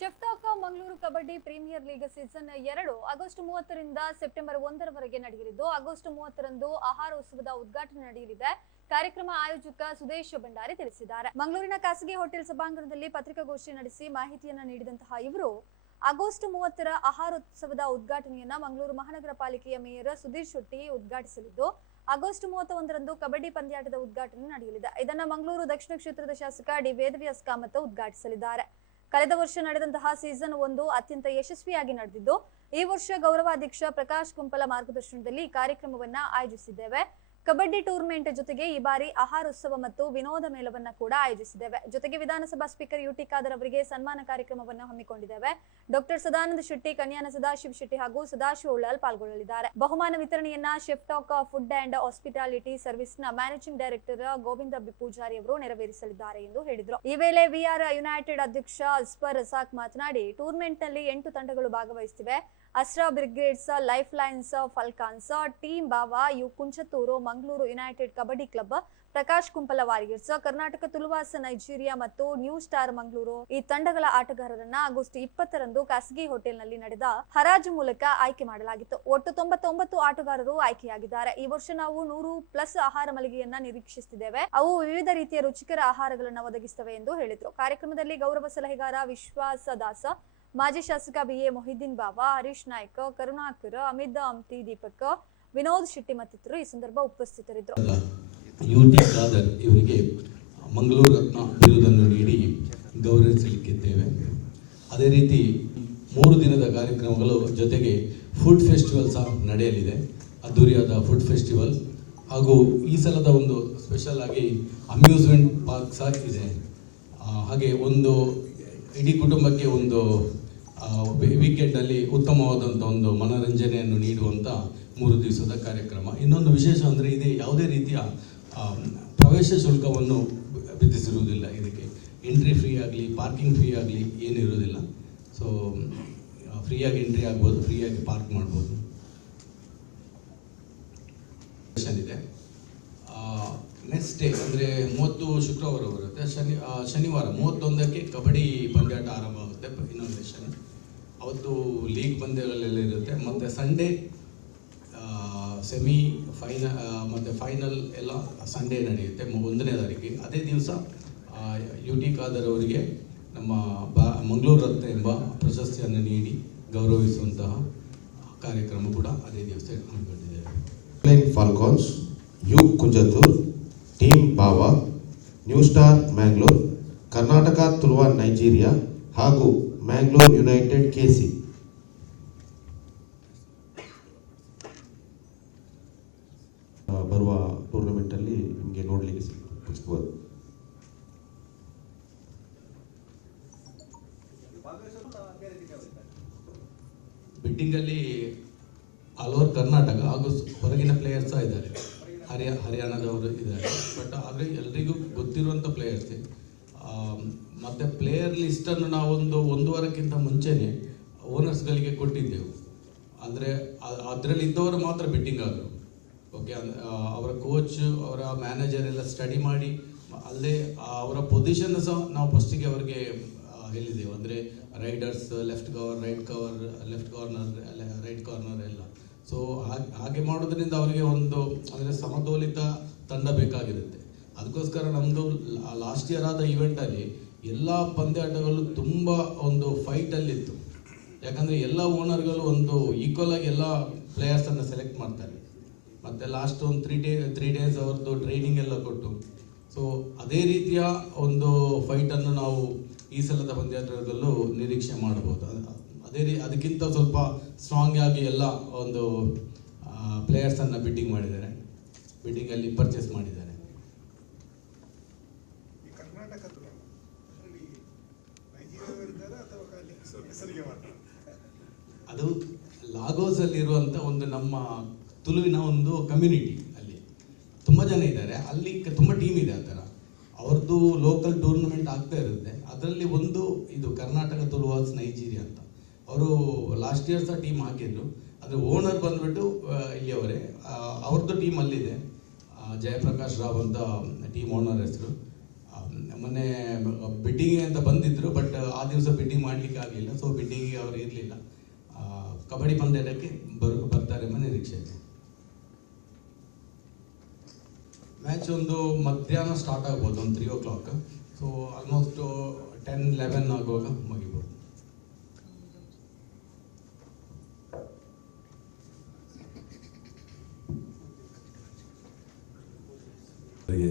ಚೆಫ್ಟಾಕ Mangaluru kabaddi premier league season ಎರಡು August ಮೂವತ್ತರಿಂದ September ಒಂದರವರೆಗೆ ನಡೆಯಲಿದ್ದು, ಆಗಸ್ಟ್ ಮೂವತ್ತರಂದು ಆಹಾರ ಉತ್ಸವದ ಉದ್ಘಾಟನೆ ನಡೆಯಲಿದೆ. ಕಾರ್ಯಕ್ರಮ ಆಯೋಜಕ ಸುದೇಶ್ ಭಂಡಾರಿ ತಿಳಿಸಿದ್ದಾರೆ. ಮಂಗಳೂರಿನ ಖಾಸಗಿ ಹೋಟೆಲ್ ಸಭಾಂಗಣದಲ್ಲಿ ಪತ್ರಿಕಾಗೋಷ್ಠಿ ನಡೆಸಿ ಮಾಹಿತಿಯನ್ನು ನೀಡಿದಂತಹ ಇವರು, ಆಗಸ್ಟ್ ಮೂವತ್ತರ ಆಹಾರೋತ್ಸವದ ಉದ್ಘಾಟನೆಯನ್ನ ಮಂಗಳೂರು ಮಹಾನಗರ ಪಾಲಿಕೆಯ ಮೇಯರ್ ಸುಧೀರ್ ಶೆಟ್ಟಿ ಉದ್ಘಾಟಿಸಲಿದ್ದು, ಆಗಸ್ಟ್ ಮೂವತ್ತ ಒಂದರಂದು ಕಬಡ್ಡಿ ಪಂದ್ಯಾಟದ ಉದ್ಘಾಟನೆ ನಡೆಯಲಿದೆ. ಇದನ್ನು ಮಂಗಳೂರು ದಕ್ಷಿಣ ಕ್ಷೇತ್ರದ ಶಾಸಕ ಡಿ. ವೇದವ್ಯಾಸ್ ಕಾಮತ್ ಉದ್ಘಾಟಿಸಲಿದ್ದಾರೆ. ಕಳೆದ ವರ್ಷ ನಡೆದಂತಹ ಸೀಸನ್ ಒಂದು ಅತ್ಯಂತ ಯಶಸ್ವಿಯಾಗಿ ನಡೆದಿದ್ದು, ಈ ವರ್ಷ ಗೌರವಾಧ್ಯಕ್ಷ ಪ್ರಕಾಶ್ ಕುಂಪಲ ಮಾರ್ಗದರ್ಶನದಲ್ಲಿ ಕಾರ್ಯಕ್ರಮವನ್ನ ಆಯೋಜಿಸಿದ್ದೇವೆ. ಕಬಡ್ಡಿ ಟೂರ್ನಮೆಂಟ್ ಜೊತೆಗೆ ಈ ಬಾರಿ ಆಹಾರೋತ್ಸವ ಮತ್ತು ವಿನೋದ ಮೇಳವನ್ನ ಕೂಡ ಆಯೋಜಿಸಿದ್ದೇವೆ. ಜೊತೆಗೆ ವಿಧಾನಸಭಾ ಸ್ಪೀಕರ್ ಯು ಟಿ ಖಾದರ್ ಅವರಿಗೆ ಸನ್ಮಾನ ಕಾರ್ಯಕ್ರಮವನ್ನು ಹಮ್ಮಿಕೊಂಡಿದ್ದೇವೆ. ಡಾಕ್ಟರ್ ಸದಾನಂದ ಶೆಟ್ಟಿ, ಕನ್ಯಾನ ಸದಾಶಿವ ಶೆಟ್ಟಿ ಹಾಗೂ ಸದಾಶಿವ ಉಳ್ಳಾಲ್ ಪಾಲ್ಗೊಳ್ಳಲಿದ್ದಾರೆ. ಬಹುಮಾನ ವಿತರಣೆಯನ್ನ ಶೆಫ್ಟಾಕ್ ಫುಡ್ ಅಂಡ್ ಹಾಸ್ಪಿಟಾಲಿಟಿ ಸರ್ವಿಸ್ನ managing director Govinda B Poojary ಅವರು ನೆರವೇರಿಸಲಿದ್ದಾರೆ ಎಂದು ಹೇಳಿದರು. ಈ ವೇಳೆ ವಿಆರ್ ಯುನೈಟೆಡ್ ಅಧ್ಯಕ್ಷ ಅಸ್ಪರ್ ರಸಾಕ್ ಮಾತನಾಡಿ ಟೂರ್ನಮೆಂಟ್ನಲ್ಲಿ ಎಂಟು ತಂಡಗಳು ಭಾಗವಹಿಸುತ್ತಿವೆ. Asra brigades life lines falcons, team Bawa U Kunjathur Mangaluru united kabaddi club Prakash Kumpala warriors Karnataka Tuluvas Nigeria ಮತ್ತು ನ್ಯೂ ಸ್ಟಾರ್ ಮಂಗಳೂರು ಈ ತಂಡಗಳ ಆಟಗಾರರನ್ನ ಆಗಸ್ಟ್ ಇಪ್ಪತ್ತರಂದು ಖಾಸಗಿ ಹೋಟೆಲ್ನಲ್ಲಿ ನಡೆದ ಹರಾಜು ಮೂಲಕ ಆಯ್ಕೆ ಮಾಡಲಾಗಿತ್ತು. ಒಟ್ಟು ತೊಂಬತ್ತೊಂಬತ್ತು ಆಟಗಾರರು ಆಯ್ಕೆಯಾಗಿದ್ದಾರೆ. ಈ ವರ್ಷ ನಾವು ನೂರು ಪ್ಲಸ್ ಆಹಾರ ಮಳಿಗೆಯನ್ನ ನಿರೀಕ್ಷಿಸುತ್ತಿದ್ದೇವೆ ಅವು ವಿವಿಧ ರೀತಿಯ ರುಚಿಕರ ಆಹಾರಗಳನ್ನು ಒದಗಿಸುತ್ತವೆ ಎಂದು ಹೇಳಿದರು. ಕಾರ್ಯಕ್ರಮದಲ್ಲಿ ಗೌರವ ಸಲಹೆಗಾರ ವಿಶ್ವಾಸ ದಾಸ, ಮಾಜಿ ಶಾಸಕ ಬಿಎ ಮೊಹಿದ್ದೀನ್ ಬಾಬಾ ಹರೀಶ್ ನಾಯ್ಕ, ಕರುಣಾಕರ್, ಅಮಿತ್ ಅಮ್ತಿ ದೀಪಕ್ ವಿನೋದ್ ಶೆಟ್ಟಿ ಮತ್ತಿತರರು ಈ ಸಂದರ್ಭ ಉಪಸ್ಥಿತರಿದ್ದರು. ಯುಟಿ ಖಾದರ್ ಇವರಿಗೆ ಮಂಗಳೂರು ರತ್ನ ಬಿರುದನ್ನು ನೀಡಿ ಗೌರವಿಸಲಿಕ್ಕಿದ್ದೇವೆ. ಅದೇ ರೀತಿ ಮೂರು ದಿನದ ಕಾರ್ಯಕ್ರಮಗಳು ಜೊತೆಗೆ ಫುಡ್ ಫೆಸ್ಟಿವಲ್ ಸಹ ನಡೆಯಲಿದೆ. ಅದ್ದೂರಿಯಾದ ಫುಡ್ ಫೆಸ್ಟಿವಲ್ ಹಾಗೂ ಈ ಸಲದ ಒಂದು ಸ್ಪೆಷಲ್ ಆಗಿ ಅಮ್ಯೂಸ್ಮೆಂಟ್ ಪಾರ್ಕ್ ಸಹ ಇದೆ. ಹಾಗೆ ಒಂದು ಇಡೀ ಕುಟುಂಬಕ್ಕೆ ಒಂದು ವೀಕೆಂಡಲ್ಲಿ ಉತ್ತಮವಾದಂಥ ಒಂದು ಮನೋರಂಜನೆಯನ್ನು ನೀಡುವಂಥ ಮೂರು ದಿವಸದ ಕಾರ್ಯಕ್ರಮ. ಇನ್ನೊಂದು ವಿಶೇಷ ಅಂದರೆ ಇದೆ ಯಾವುದೇ ರೀತಿಯ ಪ್ರವೇಶ ಶುಲ್ಕವನ್ನು ವಿಧಿಸಿರುವುದಿಲ್ಲ ಇದಕ್ಕೆ. ಎಂಟ್ರಿ ಫ್ರೀ ಆಗಲಿ ಪಾರ್ಕಿಂಗ್ ಫ್ರೀ ಆಗಲಿ ಏನಿರುವುದಿಲ್ಲ ಸೊ ಫ್ರೀಯಾಗಿ ಎಂಟ್ರಿ ಆಗ್ಬೋದು, ಫ್ರೀಯಾಗಿ ಪಾರ್ಕ್ ಮಾಡ್ಬೋದು. ಇದೆ. ನೆಕ್ಸ್ಟ್ ಡೇ ಅಂದರೆ ಮೂವತ್ತು ಶುಕ್ರವಾರ ಬರುತ್ತೆ. ಶನಿ ಶನಿವಾರ ಮೂವತ್ತೊಂದಕ್ಕೆ ಕಬಡ್ಡಿ ಪಂದ್ಯಾಟ ಆರಂಭ ಆಗುತ್ತೆ. ಇನ್ನೊಂದು ಸೆಷನ್ ಅವತ್ತು ಲೀಗ್ ಪಂದ್ಯಗಳಲ್ಲೆಲ್ಲ ಇರುತ್ತೆ. ಮತ್ತು ಸಂಡೇ ಸೆಮಿ ಫೈನ ಮತ್ತು ಫೈನಲ್ ಎಲ್ಲ ಸಂಡೇ ನಡೆಯುತ್ತೆ ಒಂದನೇ ತಾರೀಕಿಗೆ. ಅದೇ ದಿವಸ ಯು ಟಿ ಖಾದರ್ ಅವರಿಗೆ ನಮ್ಮ ಬ, ಮಂಗಳೂರು ರತ್ನ ಎಂಬ ಪ್ರಶಸ್ತಿಯನ್ನು ನೀಡಿ ಗೌರವಿಸುವಂತಹ ಕಾರ್ಯಕ್ರಮ ಕೂಡ ಅದೇ ದಿವಸ ಹಮ್ಮಿಕೊಂಡಿದ್ದೇವೆ. Falcons U Kunjathur team Bawa new star Mangalore Karnataka Tuluva Nigeria ಹಾಗೂ ಮ್ಯಾಂಗ್ಳೂರ್ ಯುನೈಟೆಡ್ ಕೆಸಿ ಹಾಗೂ ಹೊರಗಿನ ಪ್ಲೇಯರ್ಸ್ ಸಹ ಇದ್ದಾರೆ. ಹರಿಯ, ಹರಿಯಾಣದವರು ಇದ್ದಾರೆ. ಬಟ್ ಆದರೆ ಎಲ್ರಿಗೂ ಗೊತ್ತಿರುವಂಥ ಪ್ಲೇಯರ್ಸ್ ಮತ್ತು ಪ್ಲೇಯರ್ ಲಿಸ್ಟನ್ನು ನಾವೊಂದು ಒಂದು ವಾರಕ್ಕಿಂತ ಮುಂಚೆನೇ ಓನರ್ಸ್ಗಳಿಗೆ ಕೊಟ್ಟಿದ್ದೆವು. ಅಂದರೆ ಅದರಲ್ಲಿ ಇದ್ದವರು ಮಾತ್ರ ಬಿಟ್ಟಿಂಗ್ ಆದರು. ಓಕೆ ಅವರ ಕೋಚ್ ಅವರ ಮ್ಯಾನೇಜರ್ ಎಲ್ಲ ಸ್ಟಡಿ ಮಾಡಿ ಅಲ್ಲೇ ಅವರ ಪೊಸಿಷನ್ ಸಹ ನಾವು ಫಸ್ಟಿಗೆ ಅವರಿಗೆ ಹೇಳಿದೆವು. ಅಂದರೆ raiders left cover right cover left corner right corner ಎಲ್ಲ. ಸೊ ಹಾಗೆ ಮಾಡೋದ್ರಿಂದ ಅವರಿಗೆ ಒಂದು, ಅಂದರೆ ಸಮತೋಲಿತ ತಂಡ ಬೇಕಾಗಿರುತ್ತೆ. ಅದಕ್ಕೋಸ್ಕರ ನಮ್ಮದು ಲಾಸ್ಟ್ ಇಯರ್ ಆದ ಇವೆಂಟಲ್ಲಿ ಎಲ್ಲ ಪಂದ್ಯಾಟಗಳು ತುಂಬ ಒಂದು ಫೈಟಲ್ಲಿತ್ತು ಯಾಕಂದರೆ ಎಲ್ಲ ಓನರ್ಗಳು ಒಂದು ಈಕ್ವಲ್ ಆಗಿ ಎಲ್ಲ ಪ್ಲೇಯರ್ಸನ್ನು ಸೆಲೆಕ್ಟ್ ಮಾಡ್ತಾರೆ ಮತ್ತು ಲಾಸ್ಟ್ ಒಂದು ತ್ರೀ ಡೇ ತ್ರೀ ಡೇಸ್ ಅವ್ರದ್ದು ಟ್ರೈನಿಂಗ್ ಎಲ್ಲ ಕೊಟ್ಟು. ಸೊ ಅದೇ ರೀತಿಯ ಒಂದು ಫೈಟನ್ನು ನಾವು ಈ ಸಲದ ಪಂದ್ಯಾಟದಲ್ಲೂ ನಿರೀಕ್ಷೆ ಮಾಡ್ಬೋದು ಅದ್- ಅದೇ ರೀ ಅದಕ್ಕಿಂತ ಸ್ವಲ್ಪ ಸ್ಟ್ರಾಂಗ್ ಆಗಿ ಎಲ್ಲ ಒಂದು ಪ್ಲೇಯರ್ಸನ್ನು ಬಿಡ್ಡಿಂಗ್ ಮಾಡಿದ್ದಾರೆ. ಬಿಡ್ಡಿಂಗಲ್ಲಿ ಪರ್ಚೇಸ್ ಮಾಡಿದ್ದಾರೆ. ಈ ಲಾಗೋಸ್ ಅಲ್ಲಿ ಅದು ಲಾಗೋಸಲ್ಲಿರುವಂಥ ಒಂದು ನಮ್ಮ ತುಳುವಿನ ಒಂದು ಕಮ್ಯುನಿಟಿ ಅಲ್ಲಿ. ತುಂಬ ಜನ ಇದ್ದಾರೆ. ಅಲ್ಲಿ ತುಂಬ ಟೀಮ್ ಇದೆ ಆ ಥರ. ಅವ್ರದ್ದು ಲೋಕಲ್ ಟೂರ್ನಮೆಂಟ್ ಆಗ್ತಾ ಇರುತ್ತೆ. ಅದರಲ್ಲಿ ಒಂದು ಇದು ಕರ್ನಾಟಕ ತುಳುವಾಸ್ ನೈಜೀರಿಯಾ ಅಂತ. ಅವರು ಲಾಸ್ಟ್ ಇಯರ್ ಸಹ ಟೀಮ್ ಹಾಕಿದ್ರು. ಅದು ಓನರ್ ಬಂದ್ಬಿಟ್ಟು ಇಲ್ಲಿಯವರೇ ಅವ್ರದ್ದು ಟೀಮ್ ಅಲ್ಲಿದೆ. ಜಯಪ್ರಕಾಶ್ ರಾವ್ ಅಂತ ಟೀಮ್ ಓನರ್ ಹೆಸರು. ಮೊನ್ನೆ ಬಿಡ್ಡಿಂಗ್ ಅಂತ ಬಂದಿದ್ರು ಬಟ್ ಆ ದಿವಸ ಬಿಡ್ಡಿಂಗ್ ಮಾಡ್ಲಿಕ್ಕೆ ಆಗಲಿಲ್ಲ ಸೊ ಬಿಡ್ಡಿಂಗಿಗೆ ಅವರು ಇರಲಿಲ್ಲ. ಕಬಡ್ಡಿ ಪಂದ್ಯಕ್ಕೆ ಬರು, ಬರ್ತಾರೆ ಮನೆ ನಿರೀಕ್ಷೆ ಇದೆ ಮ್ಯಾಚ್ ಒಂದು ಮಧ್ಯಾಹ್ನ ಸ್ಟಾರ್ಟ್ ಆಗ್ಬೋದು, ಒಂದು three o'clock so almost ten eleven ಆಗುವಾಗ ಮುಗಿಬೋದು ಅವರಿಗೆ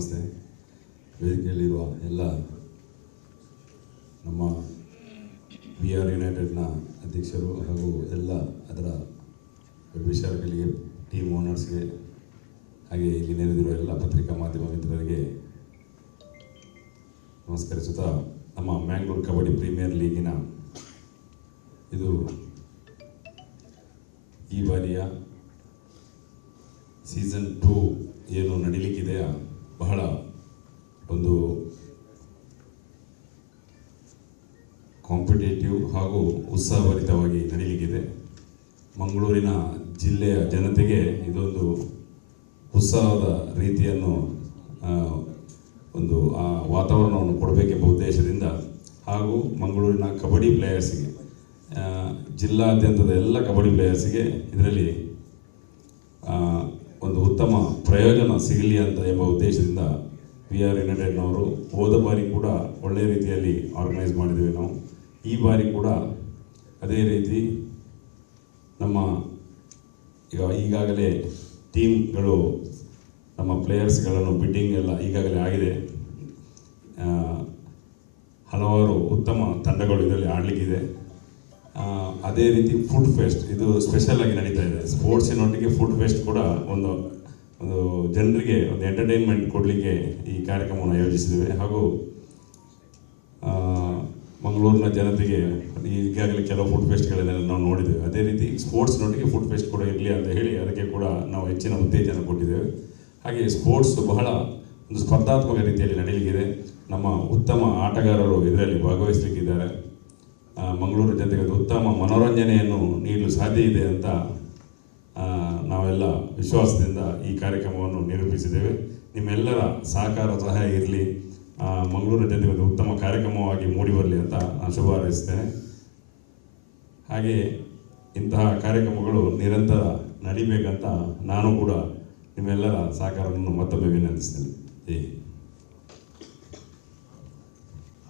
ನಮಸ್ತೆ. ವೇದಿಕೆಯಲ್ಲಿರುವ ಎಲ್ಲ ನಮ್ಮ ವಿ ಆರ್ ಯುನೈಟೆಡ್ನ ಅಧ್ಯಕ್ಷರು ಹಾಗೂ ಎಲ್ಲ ಅದರ ವಿಷಯಗಳಿಗೆ ಟೀಮ್ ಓನರ್ಸ್ಗೆ ಹಾಗೆ ಇಲ್ಲಿ ನೆರೆದಿರುವ ಎಲ್ಲ ಪತ್ರಿಕಾ ಮಾಧ್ಯಮ ಮಿತ್ರರಿಗೆ ನಮಸ್ಕರಿಸುತ್ತಾ ನಮ್ಮ ಮ್ಯಾಂಗ್ಳೂರ್ ಕಬಡ್ಡಿ ಪ್ರೀಮಿಯರ್ ಲೀಗಿನ ಇದು ಈ ಬಾರಿಯ ಸೀಸನ್ ಟೂ ಏನು ನಡೀಲಿಕ್ಕಿದೆಯಾ? ಬಹಳ ಒಂದು ಕಾಂಪಿಟೇಟಿವ್ ಹಾಗೂ ಉತ್ಸಾಹಭರಿತವಾಗಿ ನಡೀಲಿಕ್ಕಿದೆ. ಮಂಗಳೂರಿನ ಜಿಲ್ಲೆಯ ಜನತೆಗೆ ಇದೊಂದು ಉತ್ಸಾಹದ ರೀತಿಯನ್ನು ಒಂದು, ಆ, ವಾತಾವರಣವನ್ನು ಕೊಡಬೇಕೆಂಬ ಉದ್ದೇಶದಿಂದ ಹಾಗೂ ಮಂಗಳೂರಿನ ಕಬಡ್ಡಿ ಪ್ಲೇಯರ್ಸಿಗೆ ಜಿಲ್ಲಾದ್ಯಂತದ ಎಲ್ಲ ಕಬಡ್ಡಿ ಪ್ಲೇಯರ್ಸಿಗೆ ಇದರಲ್ಲಿ ಒಂದು ಉತ್ತಮ ಪ್ರಯೋಜನ ಸಿಗಲಿ ಅಂತ ಎಂಬ ಉದ್ದೇಶದಿಂದ ವಿ ಆರ್ ಯುನೈಟೆಡ್ನವರು ಹೋದ ಬಾರಿ ಕೂಡ ಒಳ್ಳೆಯ ರೀತಿಯಲ್ಲಿ ಆರ್ಗನೈಸ್ ಮಾಡಿದ್ದೇವೆ ನಾವು. ಈ ಬಾರಿ ಕೂಡ ಅದೇ ರೀತಿ ನಮ್ಮ ಈಗ ಈಗಾಗಲೇ ಟೀಮ್ಗಳು ನಮ್ಮ ಪ್ಲೇಯರ್ಸ್ಗಳನ್ನು ಬಿಡ್ಡಿಂಗ್ ಎಲ್ಲ ಈಗಾಗಲೇ ಆಗಿದೆ. ಹಲವಾರು ಉತ್ತಮ ತಂಡಗಳು ಇದರಲ್ಲಿ ಆಡಲಿಕ್ಕಿದೆ. ಅದೇ ರೀತಿ ಫುಡ್ ಫೆಸ್ಟ್ ಇದು ಸ್ಪೆಷಲ್ ಆಗಿ ನಡೀತಾ ಇದೆ. ಸ್ಪೋರ್ಟ್ಸಿನೊಟ್ಟಿಗೆ ಫುಡ್ ಫೆಸ್ಟ್ ಕೂಡ ಒಂದು ಒಂದು ಜನರಿಗೆ, ಒಂದು ಎಂಟರ್ಟೈನ್ಮೆಂಟ್ ಕೊಡಲಿಕ್ಕೆ ಈ ಕಾರ್ಯಕ್ರಮವನ್ನು ಆಯೋಜಿಸಿದ್ದೇವೆ. ಹಾಗೂ ಮಂಗಳೂರಿನ ಜನತೆಗೆ ಈಗಾಗಲೇ ಕೆಲವು ಫುಡ್ ಫೆಸ್ಟ್ಗಳನ್ನೆಲ್ಲ ನಾವು ನೋಡಿದ್ದೇವೆ. ಅದೇ ರೀತಿ ಸ್ಪೋರ್ಟ್ಸ್ನೊಟ್ಟಿಗೆ ಫುಡ್ ಫೆಸ್ಟ್ ಕೂಡ ಇರಲಿ ಅಂತ ಹೇಳಿ ಅದಕ್ಕೆ ಕೂಡ ನಾವು ಹೆಚ್ಚಿನ ಉತ್ತೇಜನ ಕೊಟ್ಟಿದ್ದೇವೆ. ಹಾಗೆ ಸ್ಪೋರ್ಟ್ಸ್ ಬಹಳ ಒಂದು ಸ್ಪರ್ಧಾತ್ಮಕ ರೀತಿಯಲ್ಲಿ ನಡೀಲಿಕ್ಕಿದೆ ನಮ್ಮ ಉತ್ತಮ ಆಟಗಾರರು ಇದರಲ್ಲಿ ಭಾಗವಹಿಸಲಿಕ್ಕಿದ್ದಾರೆ. ಮಂಗಳೂರು ಜನತೆಗೆ ಉತ್ತಮ ಮನೋರಂಜನೆಯನ್ನು ನೀಡಲು ಸಾಧ್ಯ ಇದೆ ಅಂತ ನಾವೆಲ್ಲ ವಿಶ್ವಾಸದಿಂದ ಈ ಕಾರ್ಯಕ್ರಮವನ್ನು ನಿರೂಪಿಸಿದ್ದೇವೆ. ನಿಮ್ಮೆಲ್ಲರ ಸಹಕಾರ ಸಹಾಯ ಇರಲಿ. ಮಂಗಳೂರು ಜನತೆಗೆ ಉತ್ತಮ ಕಾರ್ಯಕ್ರಮವಾಗಿ ಮೂಡಿ ಬರಲಿ ಅಂತ ನಾನು ಶುಭ ಹಾರೈಸ್ತೇನೆ ಹಾಗೆ ಇಂತಹ ಕಾರ್ಯಕ್ರಮಗಳು ನಿರಂತರ ನಡಿಬೇಕಂತ ನಾನು ಕೂಡ ನಿಮ್ಮೆಲ್ಲರ ಸಹಕಾರವನ್ನು ಮತ್ತೊಮ್ಮೆ ವಿನಂತಿಸ್ತೇನೆ. ಜೈ ಹಿಂದ್.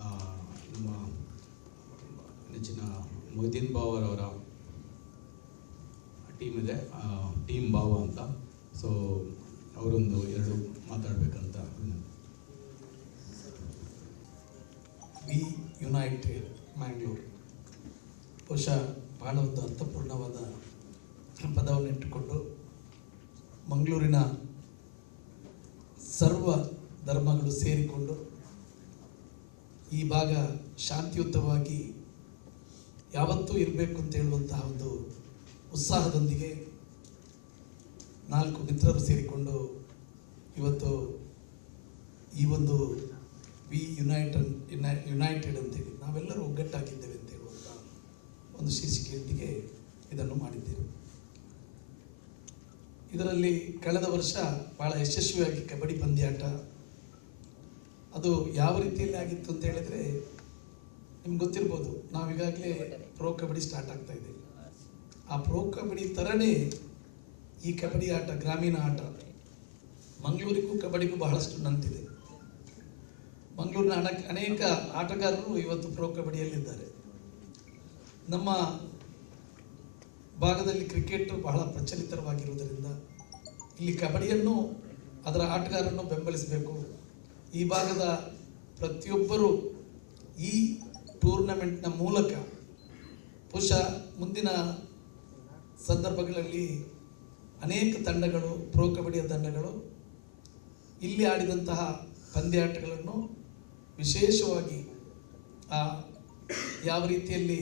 ಆ, ನಮ್ಮ ನೆಚ್ಚಿನ ಮೊಯ್ದೀನ್ ಅವರ ಟೀಮ್ ಇದೆ ಟೀಮ್ ಬಾವ ಅಂತ. ಸೊ ಅವರೊಂದು ಎರಡು ಮಾತಾಡಬೇಕಂತ ವಿ ಯುನೈಟೆಡ್ ಮ್ಯಾಂಗ್ಳೂರ್. ಬಹುಶಃ ಬಹಳ ಒಂದು ಅರ್ಥಪೂರ್ಣವಾದ ಪದವನ್ನು ಇಟ್ಟುಕೊಂಡು ಮಂಗಳೂರಿನ ಸರ್ವ ಧರ್ಮಗಳು ಸೇರಿಕೊಂಡು ಈ ಭಾಗ ಶಾಂತಿಯುತವಾಗಿ ಯಾವತ್ತೂ ಇರಬೇಕು ಅಂತ ಹೇಳುವಂತಹ ಒಂದು ಉತ್ಸಾಹದೊಂದಿಗೆ ನಾಲ್ಕು ಮಿತ್ರರು ಸೇರಿಕೊಂಡು ಇವತ್ತು ಈ ಒಂದು ವಿ ಯುನೈಟೆಡ್ ಯುನೈಟೆಡ್ ಅಂತೇಳಿ ನಾವೆಲ್ಲರೂ ಒಗ್ಗಟ್ಟಾಗಿದ್ದೇವೆ ಅಂತ ಹೇಳುವಂಥ ಒಂದು ಶೀರ್ಷಿಕೆಯೊಂದಿಗೆ ಇದನ್ನು ಮಾಡಿದ್ದೇವೆ. ಇದರಲ್ಲಿ ಕಳೆದ ವರ್ಷ ಬಹಳ ಯಶಸ್ವಿಯಾಗಿ ಕಬಡ್ಡಿ ಪಂದ್ಯಾಟ ಅದು ಯಾವ ರೀತಿಯಲ್ಲಿ ಆಗಿತ್ತು ಅಂತ ಹೇಳಿದ್ರೆ ನಿಮ್ಗೆ ಗೊತ್ತಿರ್ಬೋದು ನಾವೀಗಾಗಲೇ ಪ್ರೋ ಕಬಡ್ಡಿ ಸ್ಟಾರ್ಟ್ ಆಗ್ತಾ ಇದೆ. ಆ ಪ್ರೋ ಕಬಡ್ಡಿ ಥರನೇ ಈ ಕಬಡ್ಡಿ ಆಟ, ಗ್ರಾಮೀಣ ಆಟ, ಮಂಗಳೂರಿಗೂ ಕಬಡ್ಡಿಗೂ ಬಹಳಷ್ಟು ನಂತಿದೆ. ಮಂಗಳೂರಿನ ಅನ, ಅನೇಕ ಆಟಗಾರರು ಇವತ್ತು ಪ್ರೋ ಕಬಡ್ಡಿಯಲ್ಲಿದ್ದಾರೆ. ನಮ್ಮ ಭಾಗದಲ್ಲಿ ಕ್ರಿಕೆಟ್ ಬಹಳ ಪ್ರಚಲಿತವಾಗಿರುವುದರಿಂದ ಇಲ್ಲಿ ಕಬಡ್ಡಿಯನ್ನು, ಅದರ ಆಟಗಾರರನ್ನು ಬೆಂಬಲಿಸಬೇಕು. ಈ ಭಾಗದ ಪ್ರತಿಯೊಬ್ಬರೂ ಈ ಟೂರ್ನಮೆಂಟ್ನ ಮೂಲಕ ಬಹುಶಃ ಮುಂದಿನ ಸಂದರ್ಭಗಳಲ್ಲಿ ಅನೇಕ ತಂಡಗಳು ಪ್ರೋ ಕಬಡ್ಡಿಯ ತಂಡಗಳು ಇಲ್ಲಿ ಆಡಿದಂತಹ ಪಂದ್ಯಾಟಗಳನ್ನು ವಿಶೇಷವಾಗಿ, ಆ, ಯಾವ ರೀತಿಯಲ್ಲಿ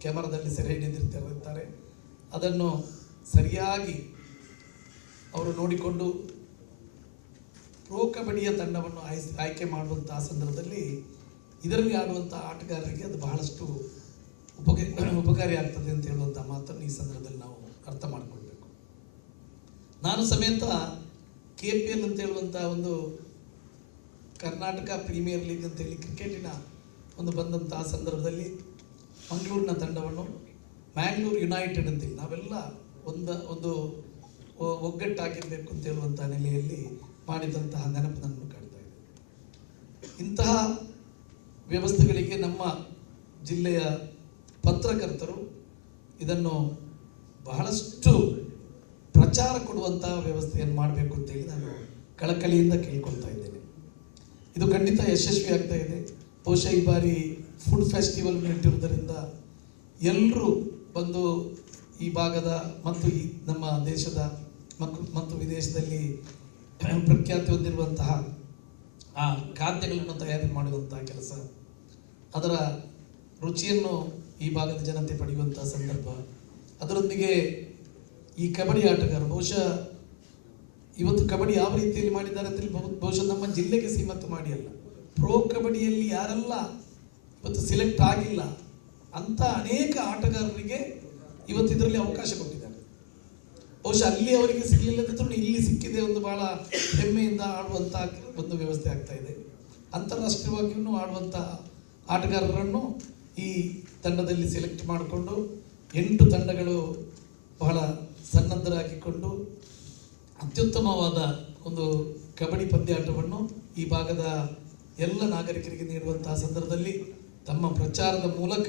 ಕ್ಯಾಮರಾದಲ್ಲಿ ಸೆರೆ ಹಿಡಿದಿರ್ತಿರುತ್ತಾರೆ ಅದನ್ನು ಸರಿಯಾಗಿ ಅವರು ನೋಡಿಕೊಂಡು ಪ್ರೋ ಕಬಡ್ಡಿಯ ತಂಡವನ್ನು ಆಯ್ಸ್, ಆಯ್ಕೆ ಮಾಡುವಂತಹ ಸಂದರ್ಭದಲ್ಲಿ ಇದರಲ್ಲಿ ಆಡುವಂಥ ಆಟಗಾರರಿಗೆ ಅದು ಬಹಳಷ್ಟು ಉಪಕ ಉಪಕಾರಿ ಆಗ್ತದೆ ಅಂತ ಹೇಳುವಂಥ ಮಾತನ್ನು ಈ ಸಂದರ್ಭದಲ್ಲಿ ನಾವು ಅರ್ಥ ಮಾಡಿಕೊಳ್ಬೇಕು. ನಾನು ಸಮೇತ ಕೆ ಪಿ ಎಲ್ ಅಂತ ಹೇಳುವಂಥ ಒಂದು ಕರ್ನಾಟಕ ಪ್ರೀಮಿಯರ್ ಲೀಗ್ ಅಂತೇಳಿ ಕ್ರಿಕೆಟಿನ ಒಂದು ಬಂದಂತಹ ಸಂದರ್ಭದಲ್ಲಿ ಮಂಗಳೂರಿನ ತಂಡವನ್ನು ಮ್ಯಾಂಗ್ಳೂರ್ ಯುನೈಟೆಡ್ ಅಂತೇಳಿ ನಾವೆಲ್ಲ ಒಂದು ಒಂದು ಒಗ್ಗಟ್ಟಾಗಿರಬೇಕು ಅಂತ ಹೇಳುವಂಥ ನೆಲೆಯಲ್ಲಿ ಮಾಡಿದಂತಹ ನೆನಪು ನನ್ನನ್ನು ಕಾಡ್ತಾ ಇದೆ. ಇಂತಹ ವ್ಯವಸ್ಥೆಗಳಿಗೆ ನಮ್ಮ ಜಿಲ್ಲೆಯ ಪತ್ರಕರ್ತರು ಇದನ್ನು ಬಹಳಷ್ಟು ಪ್ರಚಾರ ಕೊಡುವಂತಹ ವ್ಯವಸ್ಥೆಯನ್ನು ಮಾಡಬೇಕು ಅಂತೇಳಿ ನಾನು ಕಳಕಳಿಯಿಂದ ಕೇಳ್ಕೊಳ್ತಾ ಇದ್ದೇನೆ. ಇದು ಖಂಡಿತ ಯಶಸ್ವಿ ಆಗ್ತಾ ಇದೆ. ಬಹುಶಃ ಈ ಬಾರಿ ಫುಡ್ ಫೆಸ್ಟಿವಲ್ ಇಟ್ಟಿರುವುದರಿಂದ ಎಲ್ಲರೂ ಬಂದು ಈ ಭಾಗದ ಮತ್ತು ಈ ನಮ್ಮ ದೇಶದ ಮತ್ತು ವಿದೇಶದಲ್ಲಿ ಪ್ರಖ್ಯಾತಿ ಹೊಂದಿರುವಂತಹ ಆ ಖಾದ್ಯಗಳನ್ನು ತಯಾರಿ ಮಾಡುವಂತಹ ಕೆಲಸ ಅದರ ರುಚಿಯನ್ನು ಈ ಭಾಗದ ಜನತೆ ಪಡೆಯುವಂತಹ ಸಂದರ್ಭ. ಅದರೊಂದಿಗೆ ಈ ಕಬಡ್ಡಿ ಆಟಗಾರ ಬಹುಶಃ ಇವತ್ತು ಕಬಡ್ಡಿ ಯಾವ ರೀತಿಯಲ್ಲಿ ಮಾಡಿದ್ದಾರೆ ಅಂತ ಹೇಳಿ ಬಹು- ಬಹುಶಃ ನಮ್ಮ ಜಿಲ್ಲೆಗೆ ಸೀಮಿತ ಮಾಡಿ ಅಲ್ಲ ಪ್ರೋ ಕಬಡ್ಡಿಯಲ್ಲಿ ಯಾರೆಲ್ಲ ಇವತ್ತು ಸಿಲೆಕ್ಟ್ ಆಗಿಲ್ಲ ಅಂತ ಅನೇಕ ಆಟಗಾರರಿಗೆ ಇವತ್ತು ಇದರಲ್ಲಿ ಅವಕಾಶ ಕೊಟ್ಟಿದ್ದಾರೆ. ಬಹುಶಃ ಅಲ್ಲಿ ಅವರಿಗೆ ಸಿಗಲಿಲ್ಲದಿದ್ರೂ ಇಲ್ಲಿ ಸಿಕ್ಕಿದೆ ಒಂದು ಬಹಳ ಹೆಮ್ಮೆಯಿಂದ ಆಡುವಂತ ಒಂದು ವ್ಯವಸ್ಥೆ ಆಗ್ತಾ ಇದೆ. ಅಂತಾರಾಷ್ಟ್ರೀಯವಾಗಿಯೂ ಆಡುವಂತ ಆಟಗಾರರನ್ನು ಈ ತಂಡದಲ್ಲಿ ಸೆಲೆಕ್ಟ್ ಮಾಡಿಕೊಂಡು ಎಂಟು ತಂಡಗಳು ಬಹಳ ಸನ್ನದ್ಧರಾಗಿಕೊಂಡು ಅತ್ಯುತ್ತಮವಾದ ಒಂದು ಕಬಡ್ಡಿ ಪಂದ್ಯಾಟವನ್ನು ಈ ಭಾಗದ ಎಲ್ಲ ನಾಗರಿಕರಿಗೆ ನೀಡುವಂತಹ ಸಂದರ್ಭದಲ್ಲಿ ತಮ್ಮ ಪ್ರಚಾರದ ಮೂಲಕ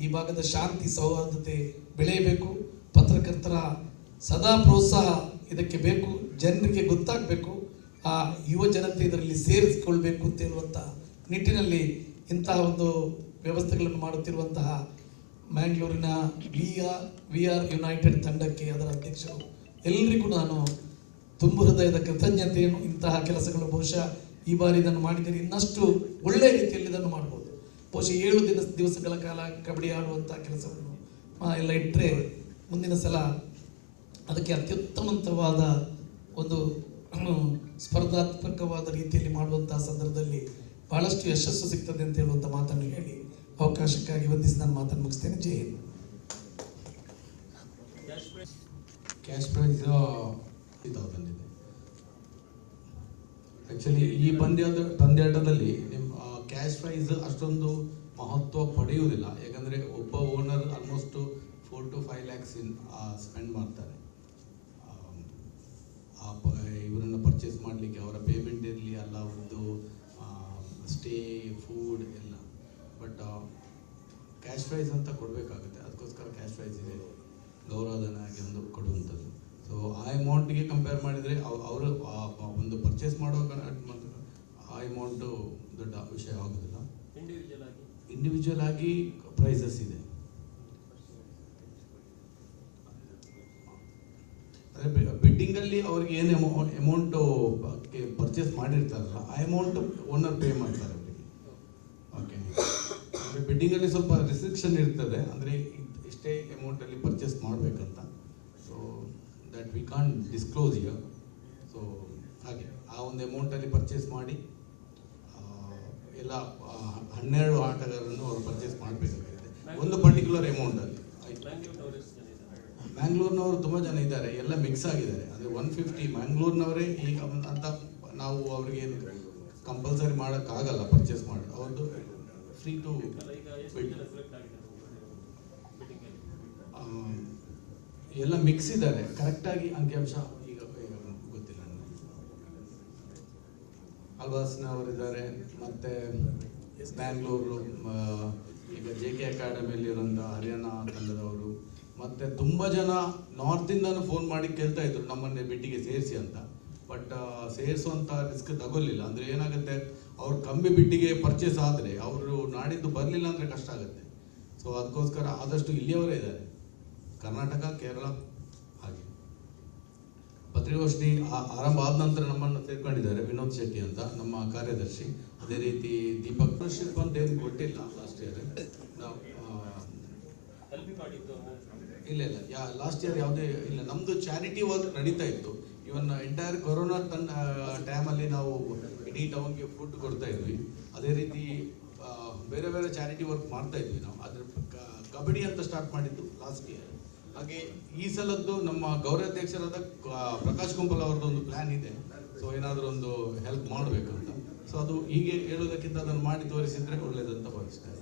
ಈ ಭಾಗದ ಶಾಂತಿ, ಸೌಹಾರ್ದತೆ ಬೆಳೆಯಬೇಕು. ಪತ್ರಕರ್ತರ ಸದಾ ಪ್ರೋತ್ಸಾಹ ಇದಕ್ಕೆ ಬೇಕು. ಜನರಿಗೆ ಗೊತ್ತಾಗಬೇಕು. ಆ ಯುವ ಜನತೆ ಇದರಲ್ಲಿ ಸೇರಿಸಿಕೊಳ್ಬೇಕು ಅಂತ ಹೇಳುವಂಥ ನಿಟ್ಟಿನಲ್ಲಿ ಇಂತಹ ಒಂದು ವ್ಯವಸ್ಥೆಗಳನ್ನು ಮಾಡುತ್ತಿರುವಂತಹ ಮ್ಯಾಂಗ್ಳೂರಿನ V R V R united ತಂಡಕ್ಕೆ ಅದರ ಅಧ್ಯಕ್ಷರು. ಎಲ್ಲರಿಗೂ ನಾನು ತುಂಬು ಹೃದಯದ ಕೃತಜ್ಞತೆಯನ್ನು, ಇಂತಹ ಕೆಲಸಗಳು ಬಹುಶಃ ಈ ಬಾರಿ ಇದನ್ನು ಮಾಡಿದರೆ ಇನ್ನಷ್ಟು ಒಳ್ಳೆಯ ರೀತಿಯಲ್ಲಿ ಇದನ್ನು ಮಾಡ್ಬೋದು ಬಹುಶಃ ಏಳು ದಿನ ದಿವಸಗಳ ಕಾಲ ಕಬಡ್ಡಿ ಆಡುವಂತಹ ಕೆಲಸವನ್ನು ಎಲ್ಲ ಇಟ್ಟರೆ ಮುಂದಿನ ಸಲ ಅದಕ್ಕೆ ಅತ್ಯುತ್ತಮಂತವಾದ ಒಂದು ಸ್ಪರ್ಧಾತ್ಮಕವಾದ ರೀತಿಯಲ್ಲಿ ಮಾಡುವಂತಹ ಸಂದರ್ಭದಲ್ಲಿ ಬಹಳಷ್ಟು ಯಶಸ್ಸು ಸಿಗ್ತದೆ ಅಂತ ಹೇಳುವಂಥ ಮಾತನ್ನು ಹೇಳಿ ಅವಕಾಶಕ್ಕಾಗಿ ವಂದಿಸಿ ನಾನು ಮಾತನ್ನು ಮುಗಿಸ್ತೇನೆ. ಜೈ ಹಿಂದ್. ಕ್ಯಾಶ್ ಪ್ರೈಸ್ ಇದೆ ಆ್ಯಕ್ಚುಲಿ ಈ ಪಂದ್ಯದ ಪಂದ್ಯಾಟದಲ್ಲಿ ನಿಮ್ಮ ಕ್ಯಾಶ್ ಪ್ರೈಸ್ ಅಷ್ಟೊಂದು ಮಹತ್ವ ಪಡೆಯುವುದಿಲ್ಲ. ಯಾಕಂದರೆ ಒಬ್ಬ owner almost four to five lakhs in spend ಮಾಡ್ತಾರೆ. ಇವರನ್ನು ಪರ್ಚೇಸ್ ಮಾಡಲಿಕ್ಕೆ ಅವರ ಪೇಮೆಂಟ್ ಇರಲಿ ಅಲ್ಲ ಒಂದು ಸ್ಟೇ ಫುಡ್ ಎಲ್ಲ ಬಟ್ ಕ್ಯಾಶ್ ಪ್ರೈಸ್ ಅಂತ ಕೊಡಬೇಕಾಗುತ್ತೆ ಅದಕ್ಕೋಸ್ಕರ ಕ್ಯಾಶ್ ಪ್ರೈಸ್ ಇದೆ ಗೌರವಧನ ಆಗಿ ಒಂದು ಕೊಡುವಂಥದ್ದು ಸೊ ಆ ಅಮೌಂಟ್ಗೆ ಕಂಪೇರ್ ಮಾಡಿದರೆ ಅವರು ಒಂದು ಪರ್ಚೇಸ್ ಮಾಡೋ ಆ ಅಮೌಂಟು ದೊಡ್ಡ ವಿಷಯ ಆಗೋದಿಲ್ಲ ಇಂಡಿವಿಜುವಲ್ ಆಗಿ ಪ್ರೈಸಸ್ ಇದೆ ಅದೇ ಬಿಡ್ಡಿಂಗಲ್ಲಿ ಅವ್ರಿಗೆ ಏನು ಅಮೌಂಟು ಪರ್ಚೇಸ್ ಮಾಡಿರ್ತಾರಲ್ಲ, ಆ ಅಮೌಂಟ್ ಓನರ್ ಪೇ ಮಾಡ್ತಾರೆ. ಓಕೆ ಅಂದರೆ ಬಿಡ್ಡಿಂಗಲ್ಲಿ ಸ್ವಲ್ಪ ರಿಸ್ಟ್ರಿಕ್ಷನ್ ಇರ್ತದೆ, ಅಂದರೆ ಇಷ್ಟೇ ಅಮೌಂಟಲ್ಲಿ ಪರ್ಚೇಸ್ ಮಾಡಬೇಕಂತ. So that we can disclose here so ಹಾಗೆ, ಆ ಒಂದು ಅಮೌಂಟಲ್ಲಿ ಪರ್ಚೇಸ್ ಮಾಡಿ ಎಲ್ಲ ಹನ್ನೆರಡು ಆಟಗಾರರನ್ನು ಅವರು ಪರ್ಚೇಸ್ ಮಾಡಬೇಕಾಗಿದೆ ಒಂದು ಪರ್ಟಿಕ್ಯುಲರ್ ಅಮೌಂಟಲ್ಲಿ ಮ್ಯಾಂಗ್ಳೂರ್ನವರು ತುಂಬ ಜನ ಇದ್ದಾರೆ, ಎಲ್ಲ ಮಿಕ್ಸ್ ಆಗಿದ್ದಾರೆ. ಅಂದರೆ ಒನ್ ಫಿಫ್ಟಿ ಮ್ಯಾಂಗ್ಳೂರ್ನವರೇ ಈಗ ಅಂತ ನಾವು ಅವ್ರಿಗೆ ಕಂಪಲ್ಸರಿ ಮಾಡೋಕ್ಕಾಗಲ್ಲ ಪರ್ಚೇಸ್ ಮಾಡಿ ಅವ್ರದ್ದು ಫ್ರೀ ಟು ಎಲ್ಲ ಮಿಕ್ಸ್ ಇದ್ದಾರೆ. ಕರೆಕ್ಟಾಗಿ ಅಂಕಿಅಂಶ ಈಗ ಗೊತ್ತಿಲ್ಲ ಅಲ್ವಾಸ್ನವರಿದ್ದಾರೆ ಮತ್ತೆ ಬ್ಯಾಂಗ್ಳೂರು ಈಗ ಜೆ ಕೆ ಅಕಾಡೆಮಿಯಲ್ಲಿರುವಂಥ ಹರಿಯಾಣ ತಂಡದವರು, ಮತ್ತೆ ತುಂಬ ಜನ ನಾರ್ತಿಂದನೂ ಫೋನ್ ಮಾಡಿ ಕೇಳ್ತಾ ಇದ್ರು, ನಮ್ಮನ್ನೇ ಬಿಟ್ಟಿಗೆ ಸೇರಿಸಿ ಅಂತ. ಬಟ್ ಸೇರಿಸುವಂಥ ರಿಸ್ಕ್ ತಗೊಳ್ಳಿಲ್ಲ. ಅಂದರೆ ಏನಾಗುತ್ತೆ ಅವ್ರು ಕಮ್ಮಿ ಬಿಟ್ಟಿಗೆ ಪರ್ಚೇಸ್ ಆದರೆ ಅವರು ನಾಡಿದ್ದು ಬರಲಿಲ್ಲ ಅಂದರೆ ಕಷ್ಟ ಆಗುತ್ತೆ. ಸೊ ಅದಕ್ಕೋಸ್ಕರ ಆದಷ್ಟು ಇಲ್ಲಿಯವರೇ ಇದ್ದಾರೆ. ಕರ್ನಾಟಕ ಕೇರಳ ಹಾಗೆ. ಪತ್ರಿಕಾಗೋಷ್ಠಿ ಆ- ಆರಂಭ ಆದ ನಂತರ ನಮ್ಮನ್ನು ಸೇರ್ಕೊಂಡಿದ್ದಾರೆ ವಿನೋದ್ ಶೆಟ್ಟಿ ಅಂತ ನಮ್ಮ ಕಾರ್ಯದರ್ಶಿ. ಅದೇ ರೀತಿ ದೀಪಕ್ ಪ್ರಶಿಪ್ ಅಂತ ಏನು ಕೊಟ್ಟಿಲ್ಲ ಲಾಸ್ಟ್ ಇಯರ್ ನಾವು ಇಲ್ಲ ಇಲ್ಲ. ಯಾ ಲಾಸ್ಟ್ ಇಯರ್ ಯಾವುದೇ ಇಲ್ಲ. ನಮ್ಮದು ಚಾರಿಟಿ ವರ್ಕ್ ನಡೀತಾ ಇತ್ತು. ಇವನ್ ಎಂಟೈರ್ ಕೊರೋನಾ ತನ್ನ ಟೈಮಲ್ಲಿ ನಾವು ಇಡೀ ಟೌನ್ಗೆ ಫುಡ್ ಕೊಡ್ತಾ ಇದ್ವಿ. ಅದೇ ರೀತಿ ಬೇರೆ ಬೇರೆ ಚಾರಿಟಿ ವರ್ಕ್ ಮಾಡ್ತಾ ಇದ್ವಿ ನಾವು. ಅದ್ರ ಕಬಡ್ಡಿ ಅಂತ ಸ್ಟಾರ್ಟ್ ಮಾಡಿದ್ದು ಲಾಸ್ಟ್ ಇಯರ್ ಹಾಗೆ ಈ ಸಲದ್ದು ನಮ್ಮ ಗೌರವಾಧ್ಯಕ್ಷರಾದ ಪ್ರಕಾಶ್ ಕುಂಪಲ್ ಅವ್ರದ್ದು ಒಂದು ಪ್ಲಾನ್ ಇದೆ. ಸೊ ಏನಾದರೂ ಒಂದು ಹೆಲ್ಪ್ ಮಾಡಬೇಕಂತ. ಸೊ ಅದು ಹೀಗೆ ಹೇಳೋದಕ್ಕಿಂತ ಅದನ್ನು ಮಾಡಿ ತೋರಿಸಿದ್ರೆ ಒಳ್ಳೇದಂತ ಭಾವಿಸ್ತೇನೆ.